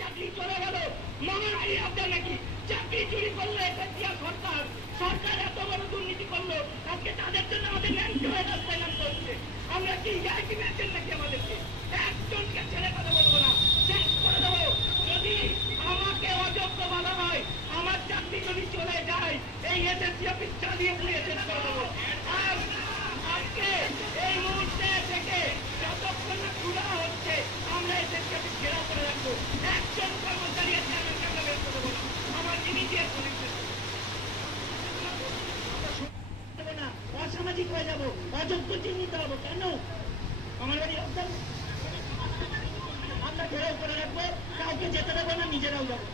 চাকরি চলে গেল, মনে হয় আপনার নাকি চাকরি চুরি করলো এটা দিয়া সরকার, সরকার এত বড় দুর্নীতি করলো, আজকে তাদের জন্য আমাদের ন্যাংটো হয়ে রাস্তায় নামতে হচ্ছে। আমরা কি যাই কি ম্যাচেন নাকি আমাদেরকে? একজনকে ছেড়ে কথা বলবো না, শেষ করে দেবো। যদি আমাকে অযোগ্য বলা হয়, আমার চাকরি যদি চলে যায়, এই এসএসসি অফিস চালিয়ে পুড়িয়ে শেষ করে দেবো। আর আজকে এই মুহূর্তে থেকে যতক্ষণ না খোলা হচ্ছে, আমরা এসএসসি অফিস ঘেরাও করে রাখবো। একজন কর্মচারী আছে আমাকে আমরা বের করে দেবো না। আমার ইমিডিয়েট না, অসামাজিক হয়ে যাবো, অযোগ্য চিহ্নিত হবো। কেন? আমার বাড়ি আমরা ঘেরাও করে রাখবো, কাউকে যেতে দেবো না, নিজেরাও যাবো।